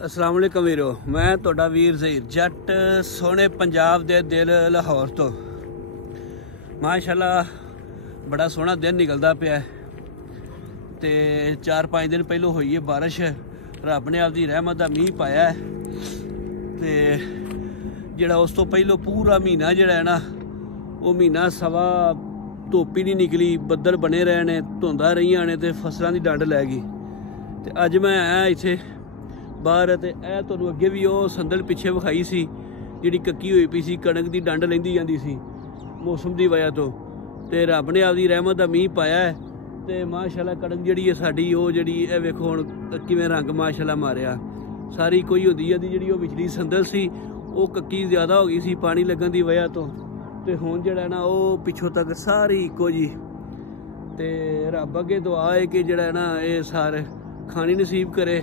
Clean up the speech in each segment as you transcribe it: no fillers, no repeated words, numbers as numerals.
अस्सलाम वालेकुम वीरो, मैं तुहाडा वीर ज़हीर जट सोहने पंजाब दे दिल लाहौर तो। माशाअल्लाह बड़ा सोहना दिन निकलदा पिया ते 4-5 दिन पहलों हुई है बारिश। रब ने आपदी रहमत दा मींह पाया है ते जिहड़ा उस तो पहलों पूरा महीना जिहड़ा है ना, वो महीना सवा धुप्प ही नहीं निकली, बदल बने रहे ने, धुंदा रहियां ने ते फसलां दी डंड लै गई। ते अज मैं आया इत्थे बाहर ते ए तुहानूं अगे भी वो संदल पिछे विखाई सी जिहड़ी कक्की हुई पई सी, कणक दी डंड लैंदी जांदी सी मौसम की वजह तो। ते रब ने आपदी रहमत दा मींह पाया है ते माशाअल्लाह कणक जिहड़ी है साडी वो जिहड़ी ए वेखो हुण किवें रंग माशाअल्लाह मारिया। सारी कोई होंदी जांदी जिहड़ी वो विचली संदल सी वो कक्की ज़्यादा हो गई सी पानी लगन की वजह तो। ते हुण जिहड़ा ना वो पिछों तक सारी इक्को जी। ते रब अगे दुआ है कि जिहड़ा ना ये सारे खानी नसीब करे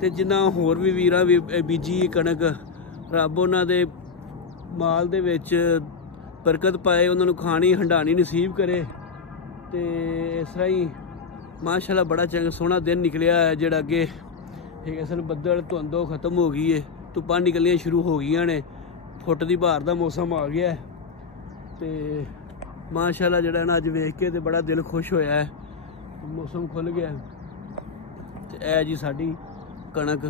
ते जिन्ना होर भी वीरां भी बीजी कणक रब उन्हां दे माल दे विच बरकत पाए, उन्हां नूं खानी हंडानी नसीब करे। ते इस तरह ही माशाअल्लाह बड़ा चंगा सोहना दिन निकलिया है। जिहड़ा अगे असल बदल धुंद खत्म हो गई है, धुप्पां निकलनियां शुरू हो गई ने, फुट दी बहार दा मौसम आ गया है। ते माशाअल्लाह जिहड़ा ना अज वेख के ते बड़ा दिल खुश होया है, मौसम खुल गया। ते ऐ जी साडी कणक